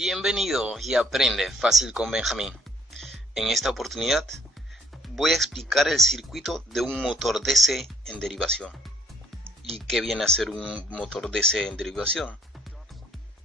Bienvenido y aprende fácil con Benjamín. En esta oportunidad voy a explicar el circuito de un motor DC en derivación. ¿Y qué viene a ser un motor DC en derivación?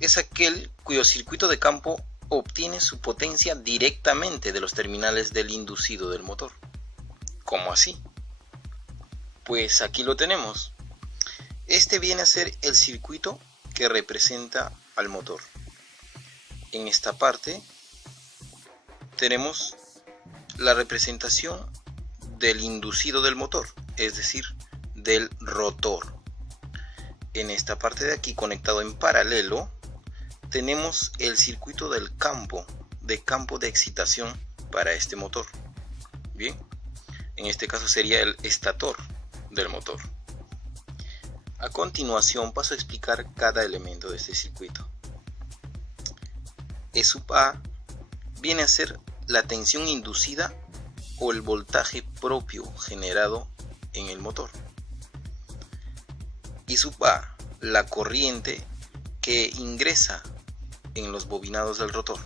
Es aquel cuyo circuito de campo obtiene su potencia directamente de los terminales del inducido del motor. ¿Cómo así? Pues aquí lo tenemos. Este viene a ser el circuito que representa al motor. En esta parte tenemos la representación del inducido del motor, es decir, del rotor. En esta parte de aquí, conectado en paralelo, tenemos el circuito del campo de excitación para este motor. Bien, en este caso sería el estator del motor. A continuación paso a explicar cada elemento de este circuito. E sub A viene a ser la tensión inducida o el voltaje propio generado en el motor. I sub A, la corriente que ingresa en los bobinados del rotor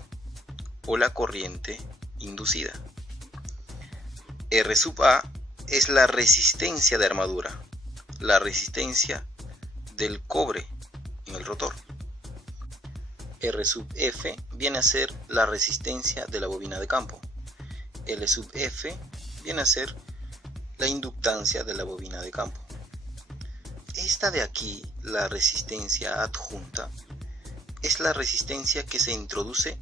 o la corriente inducida. R sub A es la resistencia de armadura, la resistencia del cobre en el rotor. R sub F viene a ser la resistencia de la bobina de campo. L sub F viene a ser la inductancia de la bobina de campo. Esta de aquí, la resistencia adjunta, es la resistencia que se introduce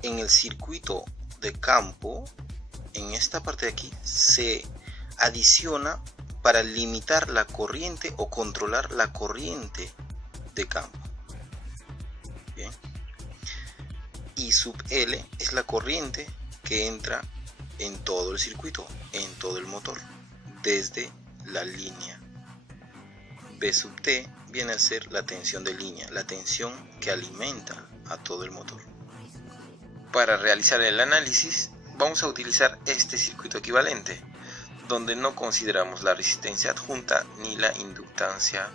en el circuito de campo. En esta parte de aquí se adiciona para limitar la corriente o controlar la corriente de campo. Bien. I sub L es la corriente que entra en todo el circuito, en todo el motor, desde la línea. B sub T viene a ser la tensión de línea, la tensión que alimenta a todo el motor. Para realizar el análisis vamos a utilizar este circuito equivalente, donde no consideramos la resistencia adjunta ni la inductancia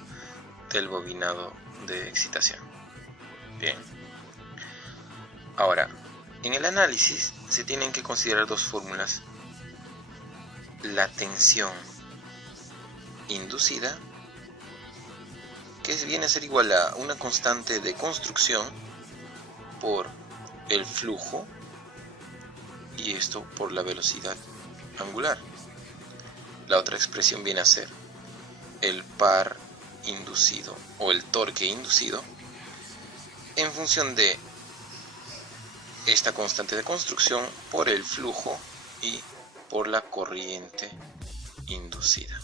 del bobinado de excitación. Bien. Ahora, en el análisis se tienen que considerar dos fórmulas: la tensión inducida, que viene a ser igual a una constante de construcción por el flujo, y esto por la velocidad angular. La otra expresión viene a ser el par inducido o el torque inducido en función de esta constante de construcción por el flujo y por la corriente inducida.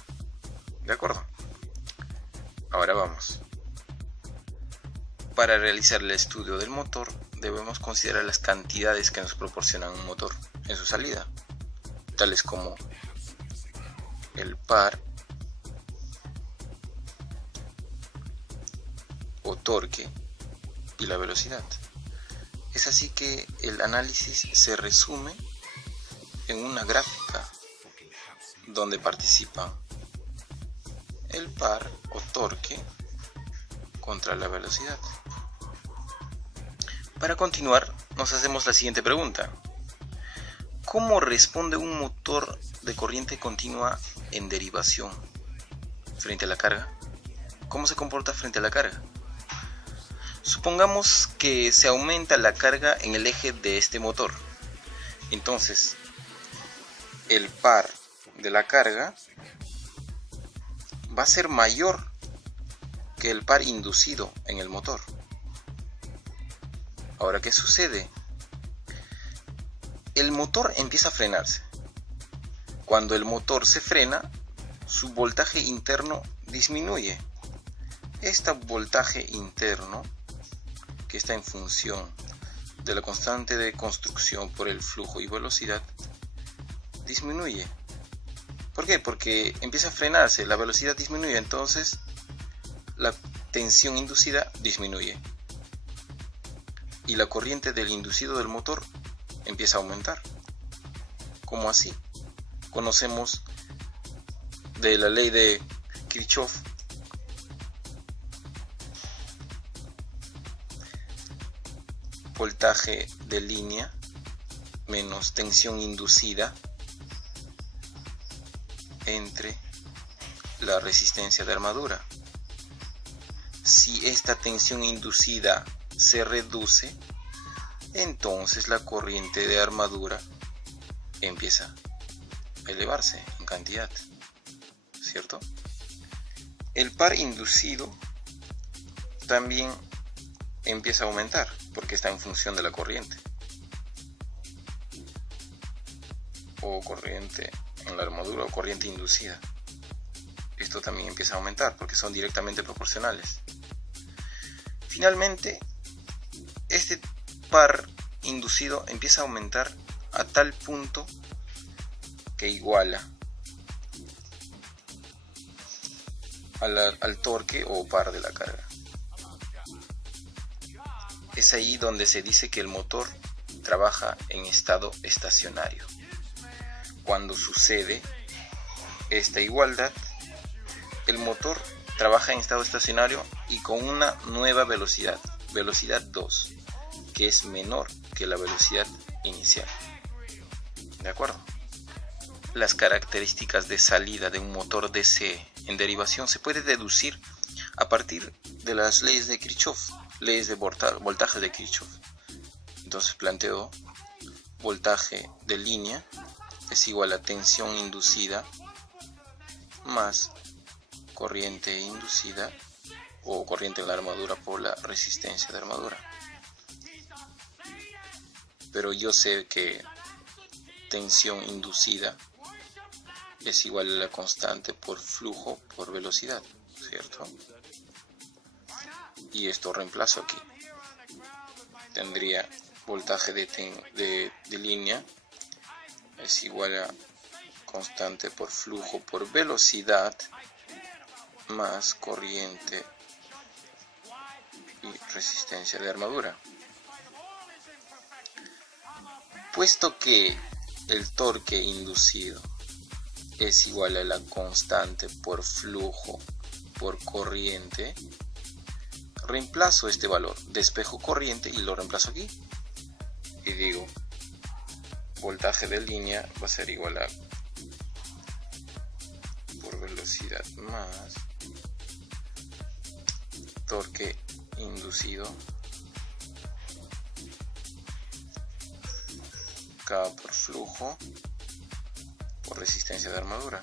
¿De acuerdo? Ahora vamos. Para realizar el estudio del motor debemos considerar las cantidades que nos proporcionan un motor en su salida, tales como el par o torque y la velocidad. Es así que el análisis se resume en una gráfica donde participan el par o torque contra la velocidad. Para continuar, nos hacemos la siguiente pregunta: ¿cómo responde un motor de corriente continua en derivación frente a la carga? ¿Cómo se comporta frente a la carga? Supongamos que se aumenta la carga en el eje de este motor. Entonces, el par de la carga va a ser mayor que el par inducido en el motor. Ahora, ¿qué sucede? El motor empieza a frenarse. Cuando el motor se frena, su voltaje interno disminuye. Este voltaje interno, que está en función de la constante de construcción por el flujo y velocidad, disminuye. ¿Por qué? Porque empieza a frenarse, la velocidad disminuye, entonces la tensión inducida disminuye y la corriente del inducido del motor empieza a aumentar. ¿Cómo así? Conocemos de la ley de Kirchhoff voltaje de línea menos tensión inducida entre la resistencia de armadura. Si esta tensión inducida se reduce, entonces la corriente de armadura empieza a elevarse en cantidad, ¿cierto? El par inducido también empieza a aumentar porque está en función de la corriente, o corriente en la armadura o corriente inducida. Esto también empieza a aumentar porque son directamente proporcionales. Finalmente, este par inducido empieza a aumentar a tal punto que iguala al torque o par de la carga. Es ahí donde se dice que el motor trabaja en estado estacionario. Cuando sucede esta igualdad, el motor trabaja en estado estacionario y con una nueva velocidad, velocidad 2, que es menor que la velocidad inicial. ¿De acuerdo? Las características de salida de un motor DC en derivación se puede deducir a partir de las leyes de Kirchhoff, leyes de voltaje de Kirchhoff. Entonces planteo voltaje de línea es igual a tensión inducida más corriente inducida o corriente en la armadura por la resistencia de armadura. Pero yo sé que tensión inducida es igual a la constante por flujo por velocidad, ¿cierto? Y esto reemplazo aquí. Tendría voltaje de línea es igual a constante por flujo por velocidad más corriente y resistencia de armadura. Puesto que el torque inducido es igual a la constante por flujo por corriente, reemplazo este valor, despejo corriente y lo reemplazo aquí. Y digo, voltaje de línea va a ser igual a por velocidad más torque inducido K por flujo por resistencia de armadura.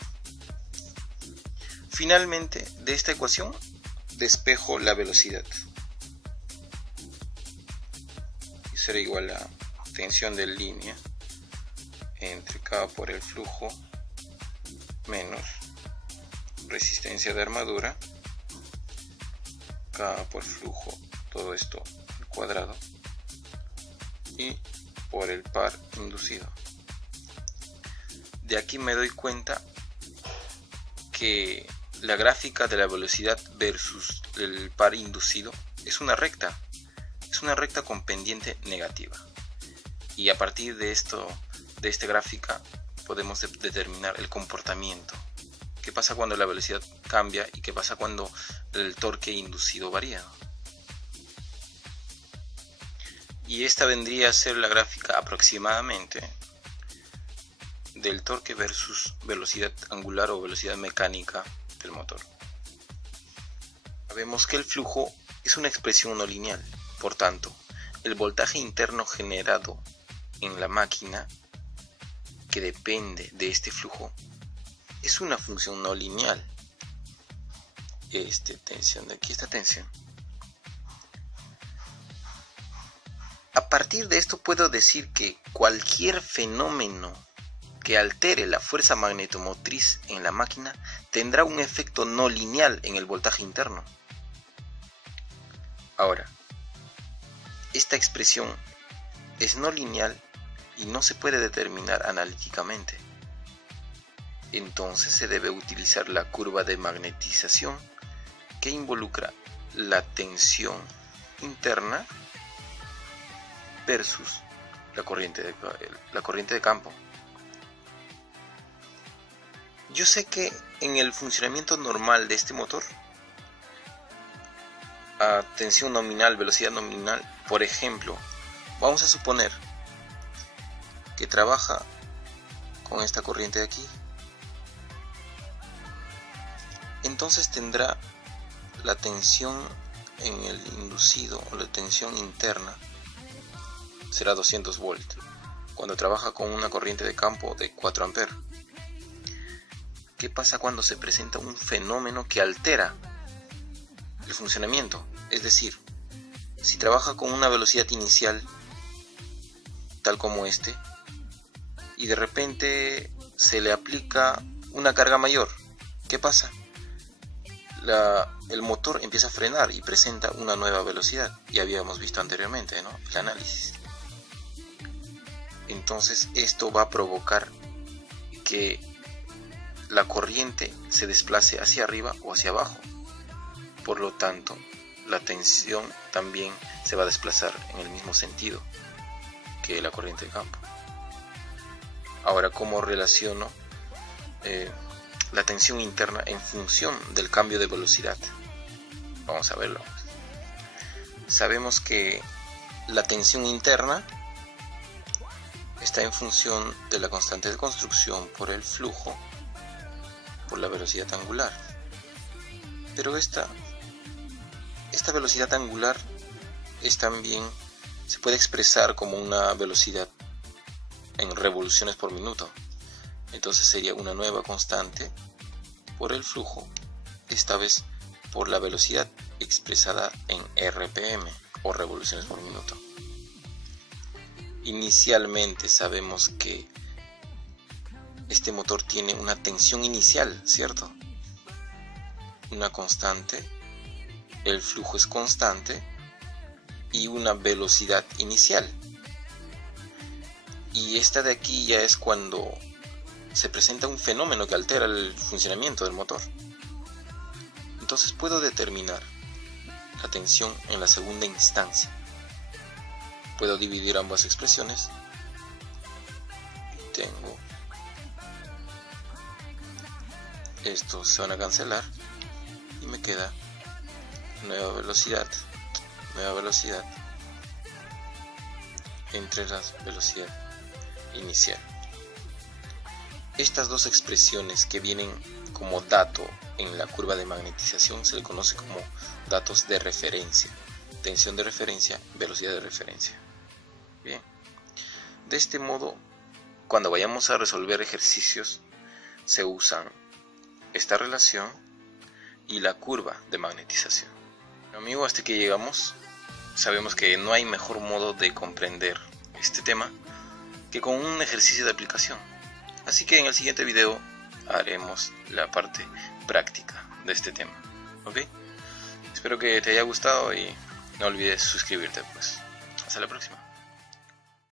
Finalmente, de esta ecuación despejo la velocidad y será igual a tensión de línea entre K por el flujo menos resistencia de armadura K por flujo, todo esto al cuadrado, y por el par inducido. De aquí me doy cuenta que la gráfica de la velocidad versus el par inducido es una recta con pendiente negativa, y a partir de esta gráfica podemos determinar el comportamiento. ¿Qué pasa cuando la velocidad cambia y qué pasa cuando el torque inducido varía? Y esta vendría a ser la gráfica aproximadamente del torque versus velocidad angular o velocidad mecánica del motor. Sabemos que el flujo es una expresión no lineal, por tanto, el voltaje interno generado en la máquina, que depende de este flujo, es una función no lineal. Tensión de aquí, esta tensión. A partir de esto puedo decir que cualquier fenómeno que altere la fuerza magnetomotriz en la máquina tendrá un efecto no lineal en el voltaje interno. Ahora, esta expresión es no lineal y no se puede determinar analíticamente. Entonces se debe utilizar la curva de magnetización, que involucra la tensión interna versus la corriente de campo. Yo sé que en el funcionamiento normal de este motor, a tensión nominal, velocidad nominal, por ejemplo, Vamos a suponer que trabaja con esta corriente de aquí. Entonces tendrá la tensión en el inducido, o la tensión interna, será 200 volts, cuando trabaja con una corriente de campo de 4 amperes. ¿Qué pasa cuando se presenta un fenómeno que altera el funcionamiento? Es decir, si trabaja con una velocidad inicial, tal como este, y de repente se le aplica una carga mayor, ¿qué pasa? El motor empieza a frenar y presenta una nueva velocidad. Ya habíamos visto anteriormente, ¿no?, el análisis. Entonces esto va a provocar que la corriente se desplace hacia arriba o hacia abajo. Por lo tanto, la tensión también se va a desplazar en el mismo sentido que la corriente de campo. Ahora, ¿cómo relaciono la tensión interna en función del cambio de velocidad? Vamos a verlo. Sabemos que la tensión interna está en función de la constante de construcción por el flujo, por la velocidad angular. Pero esta velocidad angular se puede expresar como una velocidad en revoluciones por minuto. Entonces sería una nueva constante por el flujo, esta vez por la velocidad expresada en RPM, o revoluciones por minuto. Inicialmente sabemos que este motor tiene una tensión inicial, ¿cierto? Una constante, el flujo es constante y una velocidad inicial. Y esta de aquí ya es cuando se presenta un fenómeno que altera el funcionamiento del motor. Entonces puedo determinar la tensión en la segunda instancia. Puedo dividir ambas expresiones. Tengo estos, se van a cancelar y me queda nueva velocidad entre la velocidad inicial. Estas dos expresiones que vienen como dato en la curva de magnetización se le conoce como datos de referencia: tensión de referencia, velocidad de referencia. Bien, de este modo, cuando vayamos a resolver ejercicios, se usan esta relación y la curva de magnetización. Amigo, hasta que llegamos, sabemos que no hay mejor modo de comprender este tema que con un ejercicio de aplicación. Así que en el siguiente video haremos la parte práctica de este tema. ¿Ok? Espero que te haya gustado y no olvides suscribirte, pues. Hasta la próxima.